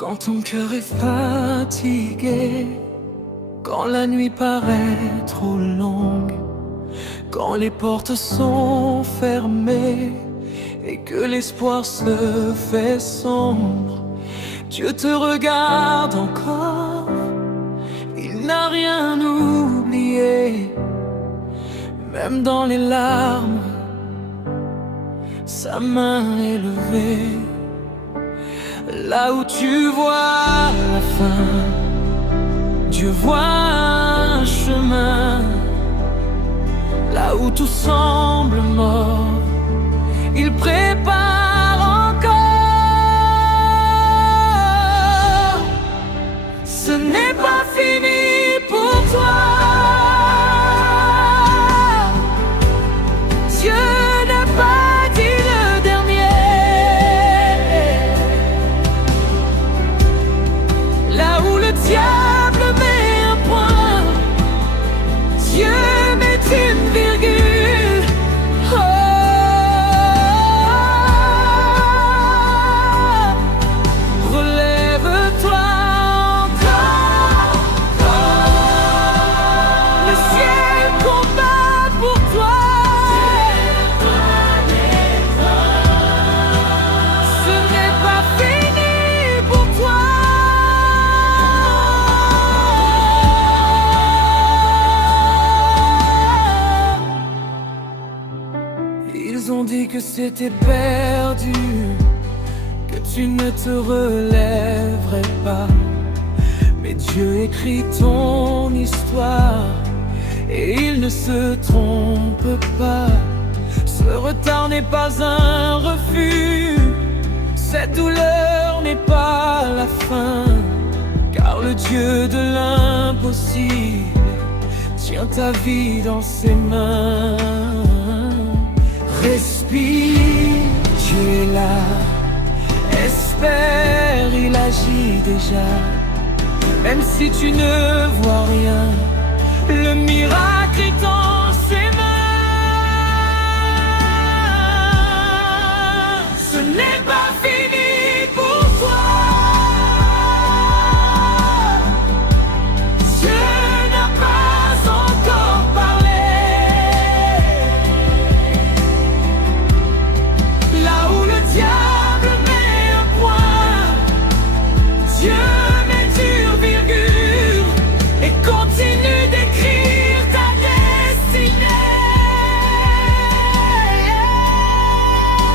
Quand ton cœur est fatigué, quand la nuit paraît trop longue, quand les portes sont fermées et que l'espoir se fait sombre, Dieu te regarde encore, il n'a rien oublié. Même dans les larmes, sa main est levée. Là où tu vois la fin, Dieu voit un chemin. Là où tout semble mort, il prépare encore. Ce n'est pas fini pour toi. Dieu n'a pas dit le dernier. Là où le diable met un point, Dieu met une virgule. Oh, relève-toi encore. Le ciel combat pour toi. Ce n'est pas fini pour toi. Ils ont dit que c'était perdu, que tu ne te relèverais pas. Mais Dieu écrit ton histoire et il ne se trompe pas. Ce retard n'est pas un refus, cette douleur n'est pas la fin, car le Dieu de l'impossible tient ta vie dans ses mains. Respire, Dieu est là. Espère, il agit déjà. Même si tu ne vois rien, le miracle est dans ses mains. Ce n'est pas fini pour toi. Dieu n'a pas encore parlé. Là où le diable met un point, Dieu met une virgule et continue d'écrire ta destinée.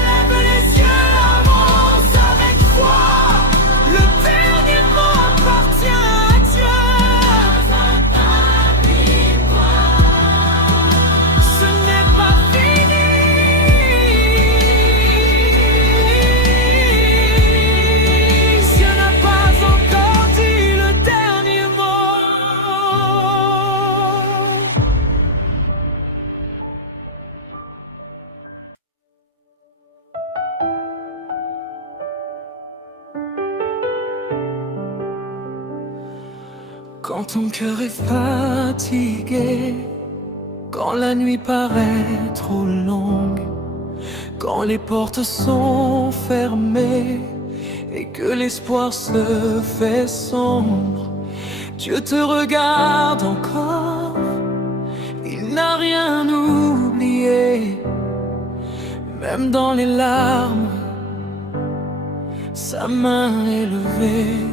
Lève les yeux, avance avec foi. Le dernier mot appartient à Dieu. Ce n'est pas fini. Dieu n'a pas encore dit le dernier mot. Quand ton cœur est fatigué, quand la nuit paraît trop longue, quand les portes sont fermées et que l'espoir se fait sombre, Dieu te regarde encore, il n'a rien oublié. Même dans les larmes, sa main est levée.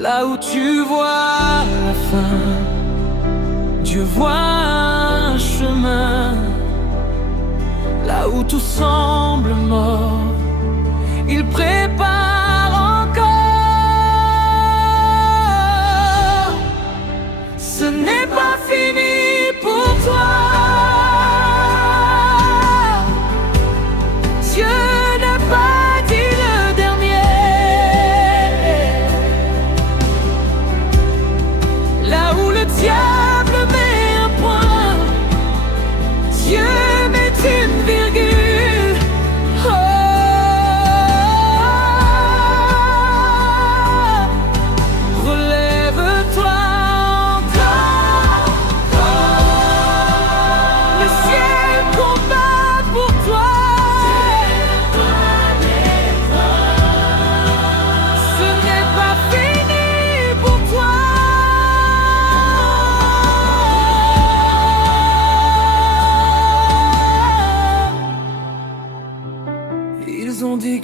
Là où tu vois la fin, Dieu voit un chemin. Là où tout semble mort, il prépare encore. Ce n'est pas fini pour toi. Dieu n'a pas dit le dernier. Là où le diable met un point, Dieu met une virgule. Oh,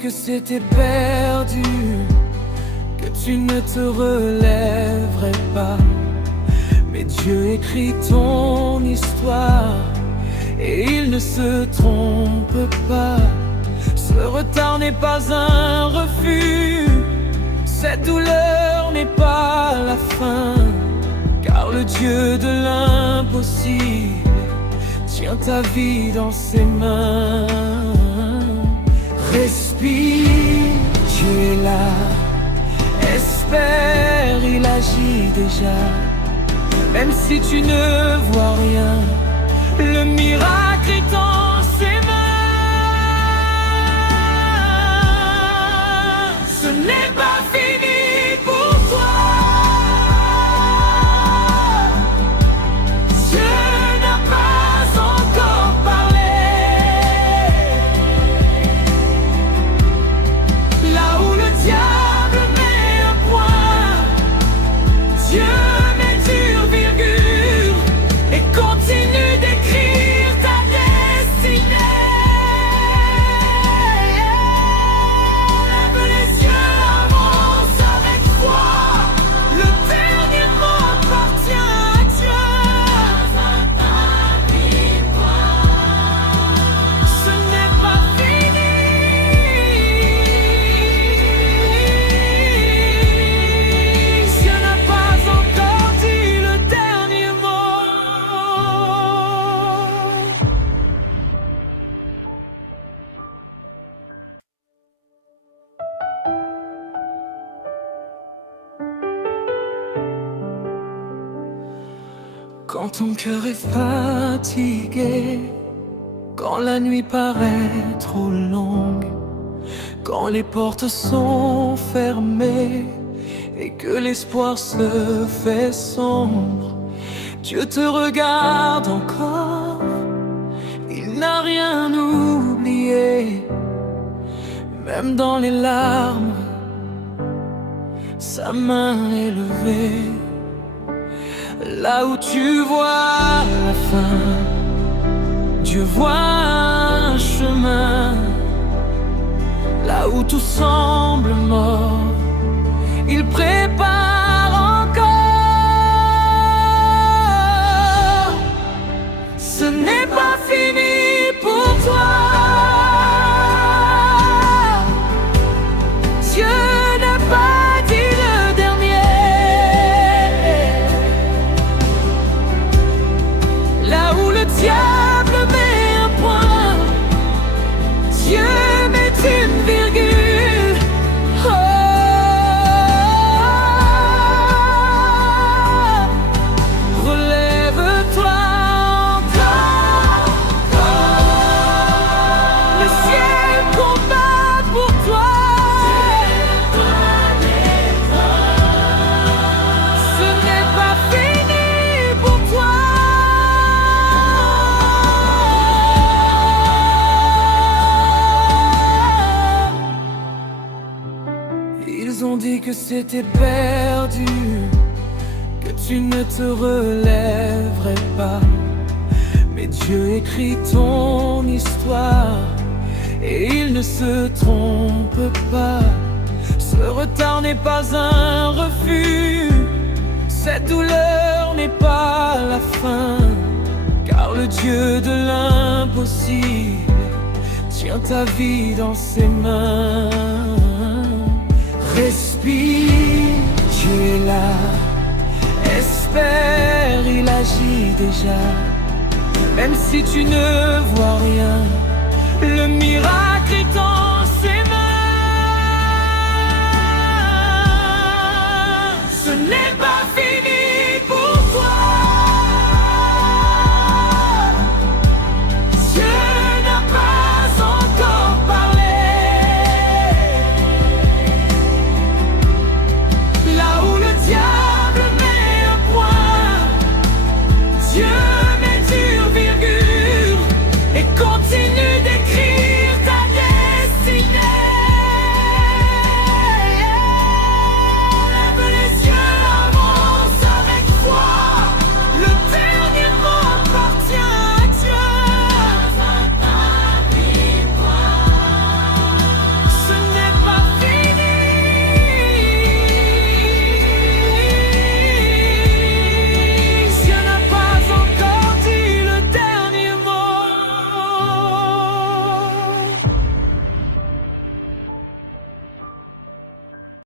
que c'était perdu, que tu ne te relèverais pas. Mais Dieu écrit ton histoire et il ne se trompe pas. Ce retard n'est pas un refus, cette douleur n'est pas la fin, car le Dieu de l'impossible tient ta vie dans ses mains. Respire, Dieu est là, espère, il agit déjà. Même si tu ne vois rien, le miracle est dans ses mains. Ce n'est pas fini pour toi. Dieu n'a pas encore parlé. Là où le diable met un point, Dieu continue d'écrire ta destinée. Lève les yeux, avance avec foi. Le dernier mot appartient à Dieu. Ce n'est pas fini. Dieu n'a pas encore dit le dernier mot. Quand ton cœur est fatigué, quand la nuit paraît trop longue, quand les portes sont fermées et que l'espoir se fait sombre, Dieu te regarde encore, il n'a rien oublié. Même dans les larmes, sa main est levée. Là où tu vois la fin, Dieu voit un chemin. Là où tout semble mort, il prépare encore. Ce n'est pas fini pour toi. Dieu n'a pas dit le dernier. Là où le diable met un point, Dieu met une virgule. Oh, relève-toi encore. Le ciel combat pour toi. Ce n'est pas fini pour toi. Ils ont dit que c'était perdu, que tu ne te relèverais pas. Mais Dieu écrit ton histoire et il ne se trompe pas. Ce retard n'est pas un refus, cette douleur n'est pas la fin, car le Dieu de l'impossible tient ta vie dans ses mains. Respire, Dieu est là, espère, il agit déjà. Même si tu ne vois rien, le miracle est en